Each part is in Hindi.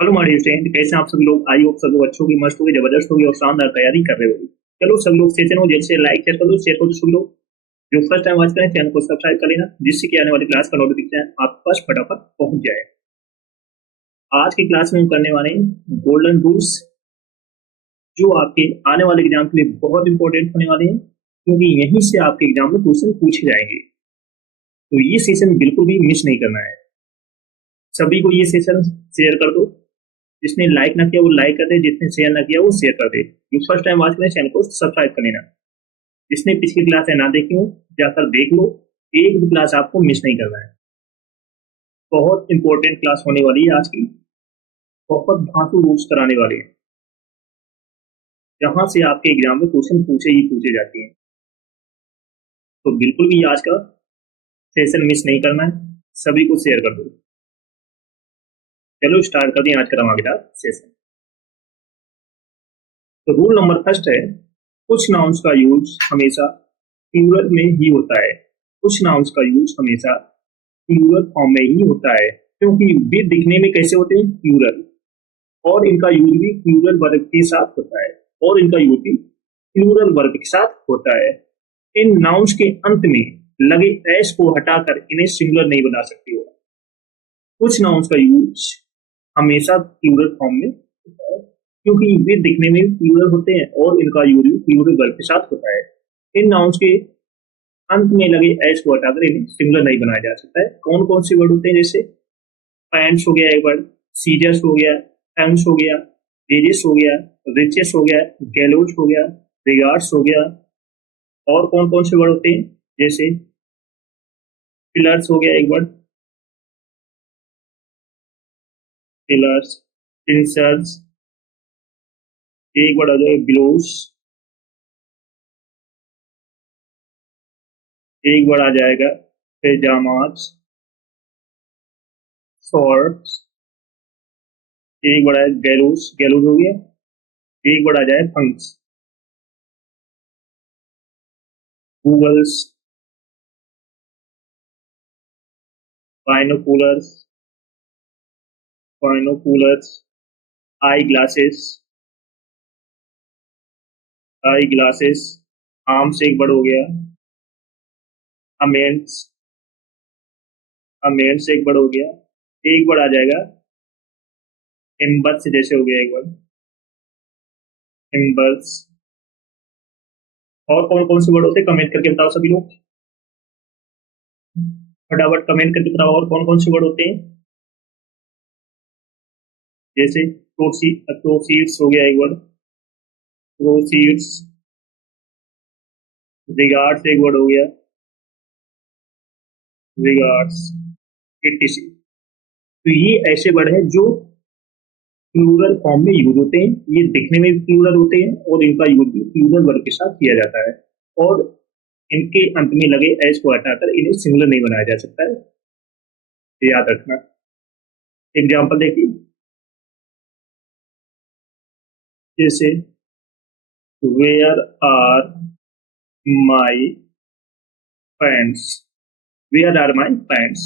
हेलो हमारे स्टूडेंट, कैसे हैं आप सभी लोग। आई होप सभी लोग अच्छे होगी, मस्त होगी, जबरदस्त होगी और शानदार तैयारी कर रहे होगी। चलो सब लोग सेशन हो जैसे लाइक शेयर कर दो, शेयर कर दो सभी लोग। जो फर्स्ट टाइम वॉच करें चैनल को सब्सक्राइब कर लेना, जिससे कि आने वाली क्लास का नोटिफिकेशन आप पास फटाफट पहुंच जाए। आज की क्लास में हम करने वाले हैं गोल्डन रूल्स, जो आपके आने वाले एग्जाम के लिए बहुत इंपॉर्टेंट होने वाले हैं, क्योंकि यहीं से आपके एग्जाम में क्वेश्चन पूछे जाएंगे। तो ये सेशन बिल्कुल भी मिस नहीं करना है। सभी को ये सेशन शेयर कर दो। जिसने लाइक ना किया वो लाइक कर दे, जिसने शेयर ना किया वो शेयर कर दे। जो फर्स्ट टाइम वॉच करें चैनल को सब्सक्राइब कर लेना। जिसने पिछली क्लास ना देखी हो जाकर देख लो, एक भी क्लास आपको मिस नहीं करना है। बहुत इंपॉर्टेंट क्लास होने वाली है आज की। बहुत धांसू रूल्स कराने वाले हैं, जहां से आपके एग्जाम में क्वेश्चन पूछे ही पूछे जाते हैं। तो बिल्कुल भी आज का सेशन मिस नहीं करना है, सभी को शेयर कर दो। चलो स्टार्ट कर दें आज का धमाकेदार सेशन। तो रूल नंबर फर्स्ट है, कुछ नाउन्स का यूज हमेशा प्लूरल में ही होता है। कुछ नाउन्स का यूज हमेशा प्लूरल फॉर्म में ही होता है, क्योंकि वे दिखने में कैसे होते हैं, प्लूरल, और इनका यूज भी प्लूरल वर्ब के साथ होता है। और इनका यूज भी प्लूरल वर्ब के साथ होता है। इन नाउन्स के अंत में लगे एस को हटाकर इन्हें सिंगुलर नहीं बना सकते हो। कुछ नाउन्स का यूज हमेशा प्लूरल फॉर्म में होता है, क्योंकि वे दिखने में प्लूरल होते हैं और इनका यूज भी प्लूरल वर्ब के साथ होता है। इन नाउन्स के अंत में लगे एस को हटाकर इन्हें सिंगुलर नहीं बनाया जा सकता है। कौन कौन से वर्ड होते हैं, जैसे पैंट्स हो गया एक वर्ड, सीजर्स हो गया, टंग्स हो गया, वेजेस हो गया, रिचेस हो गया, गैलोज हो गया, रिगार्ड्स हो गया। और कौन कौन से वर्ड होते हैं, जैसे पिलर्स हो गया एक वर्ड, पिलर्स, पिंसर्स, एक वर्ड आ जाएगा बिलोस, एक वर्ड आ जाएगा पेजामास, शॉर्ट्स, एक वर्ड आया गैलोज, गैलोज हो गया, एक वर्ड आ जाए फंक्स, goggles, binoculars, binoculars, eye glasses, eye glasses, arms एक वर्ड हो गया, अमेंड्स, अमेंड्स एक वर्ड हो गया, एक वर्ड आ जाएगा एम्बर्स, जैसे हो गया एक वर्ड एम्बर्स। और कौन कौन से वर्ड होते हैं कमेंट करके बताओ सभी लोग, फटाफट कमेंट करके बताओ और कौन कौन से वर्ड होते हैं। जैसे प्रोसीड्स हो गया एक वर्ड, प्रोसीड्स, रिगार्ड्स एक वर्ड हो गया, रिगार्ड्स, etc। तो ये ऐसे वर्ड हैं जो प्लूरल फॉर्म में यूज होते हैं। ये दिखने में भी प्लूरल होते हैं और इनका यूज भी प्लूरल वर्ड के साथ किया जाता है। और इनके अंत में लगे एस को हटाकर इन्हें सिंगुलर नहीं बनाया जा सकता है, ये याद रखना। एग्जाम्पल देखिए, जैसे where are my pants, where are my pants,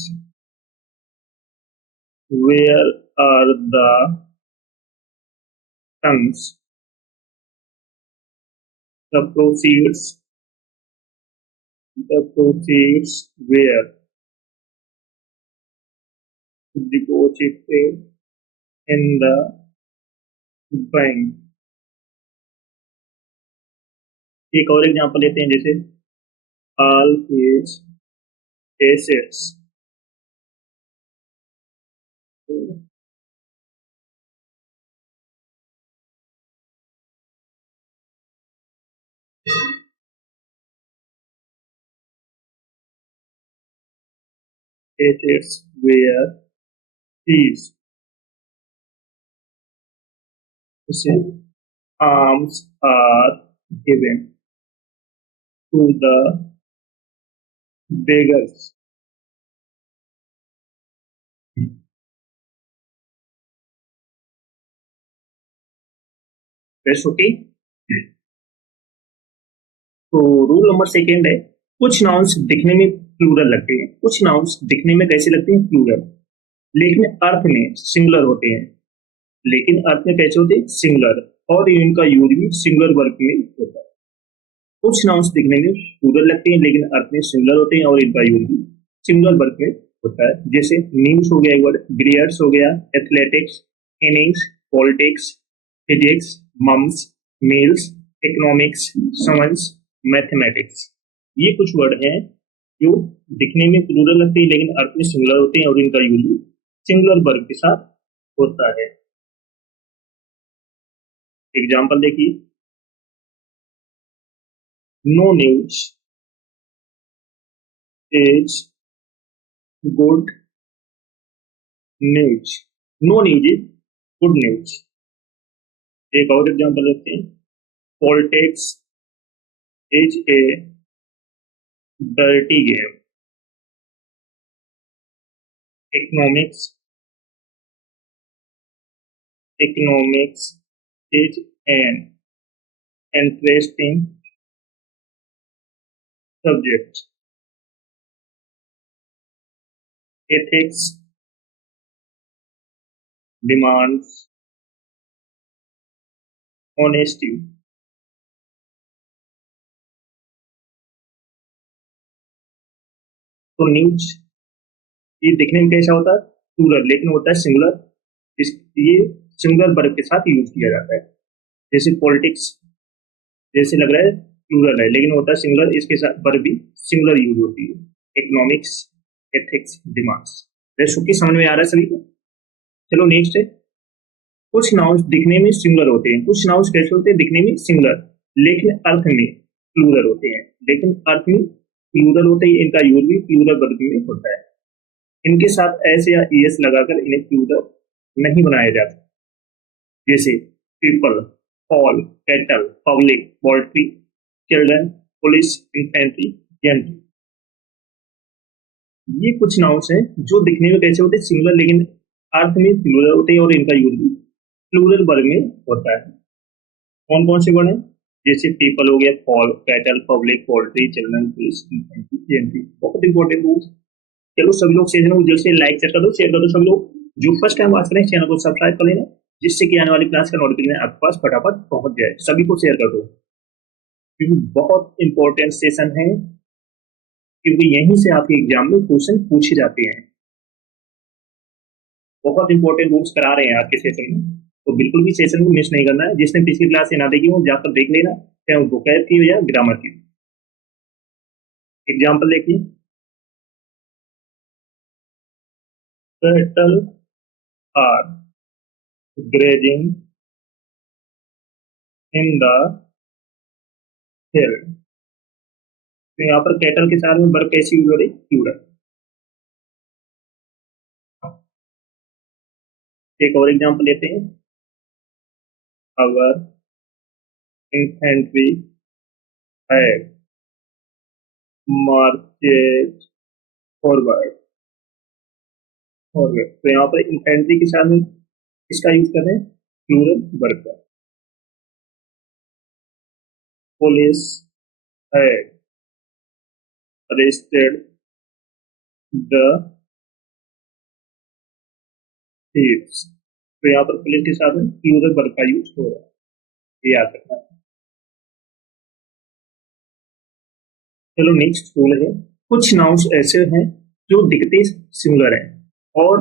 where are the tongs, the proceeds, the proceeds were deposited in the bank। एक और एग्जांपल लेते हैं, जैसे all his assets, assets were his, जैसे arms are given to the beggars। Best okay. तो रूल नंबर सेकेंड है, कुछ नाउन्स दिखने में प्लूरल लगते हैं, कुछ नाउन्स दिखने में कैसे लगते हैं, प्लूरल, लेकिन अर्थ में सिंगुलर होते हैं। लेकिन अर्थ में कैसे होते हैं? सिंगुलर, और इनका यूज भी सिंगुलर वर्ब में होता है। कुछ नाउन्स दिखने में प्लूरल लगते हैं लेकिन अर्थ में सिंगुलर होते हैं और इनका यूज भी सिंगुलर वर्ब में होता है। जैसे न्यूज हो गया एक वर्ड, बिलियर्ड्स हो गया, athletics, innings, politics, physics, mumps, measles, economics, summons, mathematics. ये कुछ वर्ड हैं जो दिखने में प्लूरल लगते हैं लेकिन अर्थ में सिंगुलर होते हैं और इनका यूज भी सिंगुलर वर्ब के साथ होता है। एग्जाम्पल देखिए, no news is good news, no news is good news. एक और एग्जाम्पल लेते हैं, politics is a dirty game, economics economics is an interesting subject, ethics demands honesty। तो न्यूज ये दिखने में कैसा होता है? प्लूरल, लेकिन होता है सिंगुलर। ये सिंगुलर वर्ब के साथ यूज किया जाता है। जैसे पॉलिटिक्स, जैसे लग रहा है प्लूरल है लेकिन होता है सिंगुलर, इसके साथ वर्ब भी सिंगुलर यूज होती है। Economics, ethics, demands. की समझ में आ रहा है सभी को? चलो नेक्स्ट है, कुछ नाउन्स दिखने में सिंगुलर होते हैं। कुछ नाउन्स कैसे होते हैं? दिखने में सिंगुलर लेकिन अर्थ में प्लूरल होते हैं, लेकिन अर्थ में प्लूरल होते हैं, इनका यूज भी प्लूरल वर्ब में होता है। इनके साथ एस या ईएस लगाकर इन्हें प्लूरल नहीं बनाया जाता। जैसे people, hall, cattle, public, poultry, children, police, infantry, gentry. ये कुछ नाउन्स हैं जो दिखने में कैसे होते हैं? सिंगुलर, लेकिन अर्थ में प्लूरल होते हैं और इनका यूज भी प्लूरल वर्ब में होता है। कौन कौन से वर्ड हैं? जैसे पीपल हो गया, hall, cattle, public, poultry, children, police, infantry, gentry. बहुत इंपॉर्टेंट रूल्स। चलो सभी लोग सेशन को जल्द से लाइक शेयर कर दो सब लोग। जो फर्स्ट टाइम बात करें चैनल को सब्सक्राइब कर लेना, जिससे कि आने वाली क्लास का नोटिफिकेशन आपके पास फटाफट पहुंच जाए। सभी को शेयर कर दो क्योंकि बहुत इंपॉर्टेंट सेशन है, क्योंकि यहीं से आपके एग्जाम में क्वेश्चन पूछे जाते हैं। बहुत इंपॉर्टेंट रूल्स करा रहे हैं आज के सेशन में, तो बिल्कुल भी सेशन को मिस नहीं करना है। जिसने पिछली क्लास से ना देखी हो जाकर देख लेना, चाहे वोकैब की हो या ग्रामर की। एग्जाम्पल देखिए, cattle are grazing in the field। तो यहाँ पर कैटल के साथ में वर्ब कैसी यूज हो रही? प्लूरल। एक और एग्जांपल लेते हैं, अवर इन्फेंट्री हैड मार्चेड फॉरवर्ड। तो यहाँ पर इन्फेंट्री के साथ में इसका यूज कर रहे हैं प्लूरल वर्ब का। Police had arrested the thieves। तो यहाँ पर पुलिस के साथ में प्लूरल वर्ब का यूज हो रहा है, ये याद रखना है। चलो नेक्स्ट रूल है, कुछ नाउन्स ऐसे हैं जो दिखते सिमिलर हैं और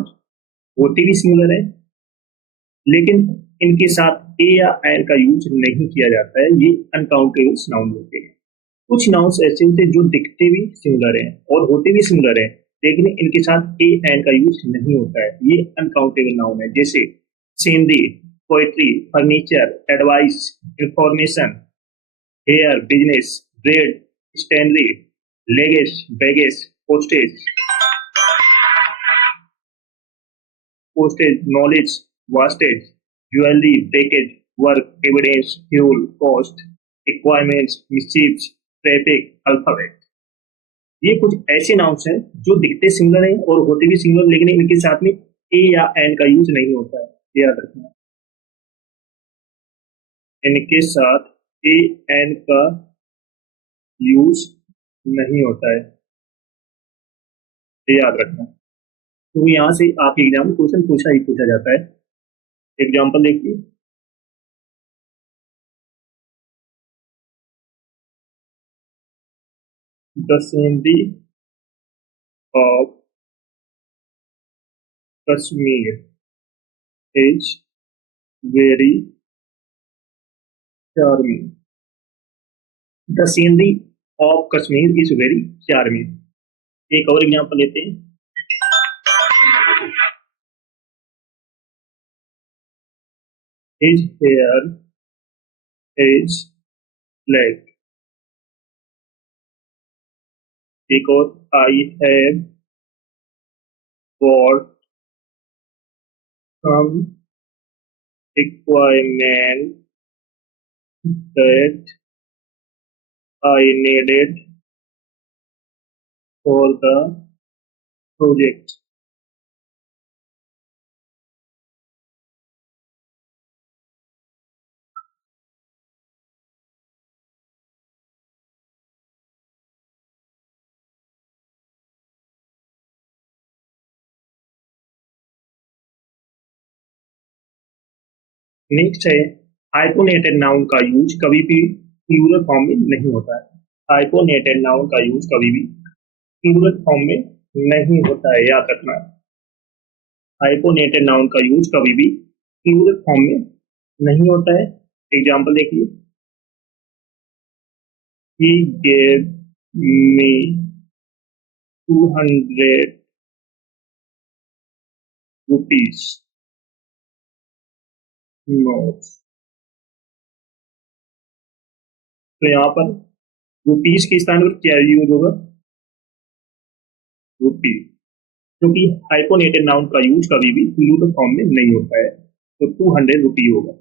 होते भी सिमिलर है, लेकिन इनके साथ ए या एन का यूज नहीं किया जाता है। ये अनकाउंटेबल नाउन होते हैं। कुछ नाउन्स ऐसे होते हैं जो दिखते भी सिमिलर हैं और होते भी सिमिलर हैं, लेकिन इनके साथ ए एन का यूज नहीं होता है। ये अनकाउंटेबल नाउन है। जैसे scenery, poetry, furniture, advice, information, hair, business, bread, stationery, luggage, baggage, postage, knowledge, wastage, jewellery, breakage, work, evidence, fuel, cost, requirements, मिसचीव्स, ट्रैफिक, अल्फाबेट। ये कुछ ऐसे नाउन्स हैं जो दिखते सिमिलर हैं और होते भी सिमिलर, लेकिन इनके साथ में ए या एन का यूज नहीं होता है, याद रखना। इनके साथ ए एन का यूज नहीं होता है, याद रखना। तो यहाँ से आपके एग्जाम में क्वेश्चन पूछा ही पूछा जाता है। एग्जाम्पल देखिए, the scenery of Kashmir is very charming. The scenery of Kashmir is very charming. एक और एग्जाम्पल लेते हैं, हिज हेयर इज ब्लैक। एक और, I have got some requirement that I needed for the project। Next है, हाइपोनेटेड नाउन का यूज कभी भी प्लूरल फॉर्म में नहीं होता है। हाइपोनेटेड नाउन का यूज कभी भी प्लूरल फॉर्म में नहीं होता है, याद रखना। हाइपोनेटेड नाउन का यूज कभी भी प्लूरल फॉर्म में नहीं होता है। एग्जाम्पल देखिए, he gave me 200 rupees notes। तो यहाँ पर रुपीज के स्थान पर क्या यूज होगा, रुपी, क्योंकि हाइपोनेटेड नाउन का यूज कभी भी प्लूरल फॉर्म में नहीं होता है, तो 200 रुपी होगा।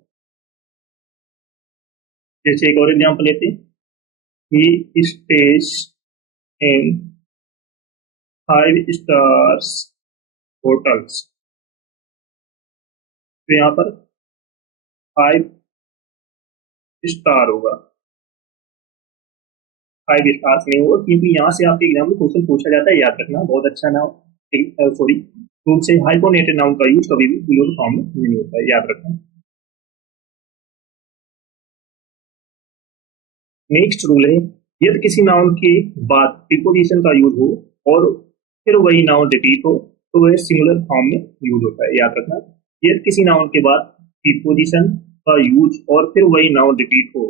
जैसे एक और एग्जाम्पल लेते हैं, ही स्टेज इन 5 स्टार्स होटल्स। तो यहाँ पर 5 स्टार होगा, 5 स्टार्स नहीं होगा, क्योंकि यहाँ से आपके एग्जाम में क्वेश्चन पूछा जाता है, याद रखना। बहुत अच्छा नाम, सॉरी, रूप से हाइपोनेटेड नाउन का यूज कभी भी प्लूरल फॉर्म में नहीं होता है, याद रखना। नेक्स्ट रूल है, यदि किसी नाउन के बाद प्रीपोजिशन का यूज हो और फिर वही नाउन रिपीट हो तो वह सिंगुलर फॉर्म में यूज होता है, याद रखना। यदि किसी नाउन के बाद प्रीपोजिशन का यूज और फिर वही नाउन रिपीट हो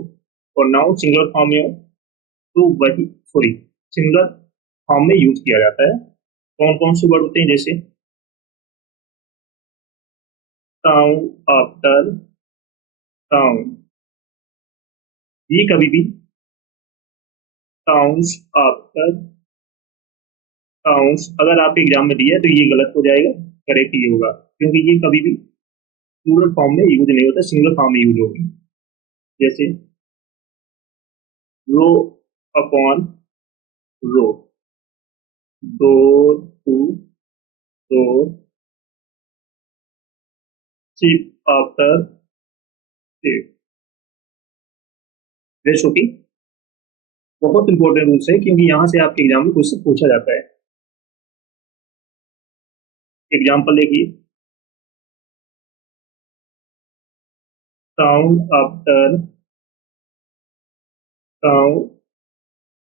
और नाउन सिंगुलर फॉर्म में हो तो वही, सॉरी, सिंगुलर फॉर्म में यूज किया जाता है। कौन कौन से वर्ड होते हैं, जैसे टाउन, आफ्टर, टाउन, ये कभी भी टाउन्स, आफ्टर, टाउन्स, अगर आप एग्जाम में दिया है तो ये गलत हो जाएगा, करेक्ट ये होगा, क्योंकि ये कभी भी प्लूरल फॉर्म में यूज नहीं होता, सिंगुलर फॉर्म में यूज होगी। जैसे row upon row, door to door, ship after ship. जैसे कि बहुत इंपॉर्टेंट रूल्स है, क्योंकि यहाँ से आपके एग्जाम में क्वेश्चन पूछा जाता है। एग्जाम्पल देखिए, town after town,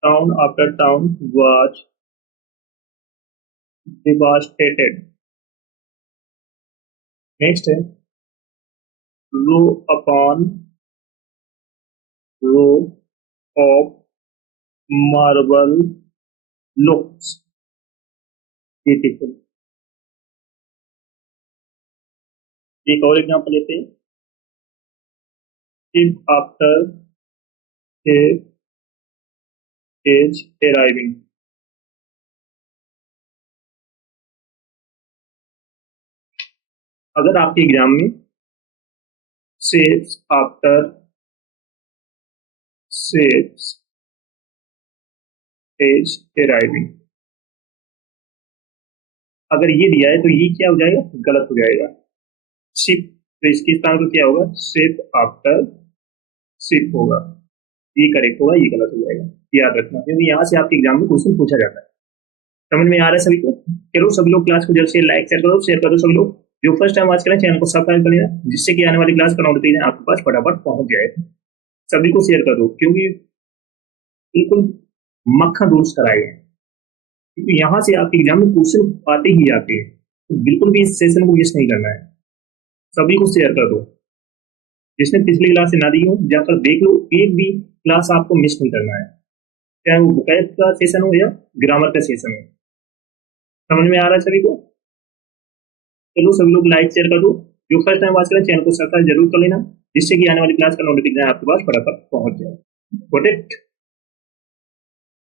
town after town was devastated। Next है, row upon row of marble looks beautiful। एक और एग्जांपल लेते हैं, if after a is arriving। अगर आपके एग्जाम में saves after saves is arriving अगर ये दिया है तो ये क्या हो जाएगा, गलत हो जाएगा। शिप, तो इसके स्थान पर क्या होगा, शिप आफ्टर शिप होगा, ये करेक्ट होगा, ये गलत हो जाएगा, याद रखना, क्योंकि यहाँ से आपके एग्जाम में क्वेश्चन पूछा जाता है। समझ में आ रहा है सभी को? चलो सभी लोग क्लास को जल्द से लाइक शेयर करो सभी लोग। जो फर्स्ट टाइम वॉच करें चैनल को सब्सक्राइब कर लेना, जिससे कि आने वाली क्लास का नोटिफिकेशन आपके पास फटाफट पहुंच जाए। सभी को शेयर कर दो, क्योंकि बिल्कुल मक्खन रूल्स कराए हैं, क्योंकि यहाँ से आपके एग्जाम में क्वेश्चन आते ही आते हैं, तो बिल्कुल भी इस सेशन को मिस नहीं करना है। सभी को शेयर कर दो, जिसने पिछली क्लास से ना दी हो जाकर देख लो, एक भी क्लास आपको मिस नहीं करना है, चाहे वो वोकैब का सेशन हो या ग्रामर का सेशन हो। समझ में आ रहा है सभी को? चलो सभी लोग लाइक शेयर कर दो, जो फर्स्ट टाइम वॉच करें चैनल को सब्सक्राइब जरूर कर लेना, जिससे कि आने वाली क्लास का नोटिफिकेशन आपके पास फटाफट पहुंच जाए। Got it?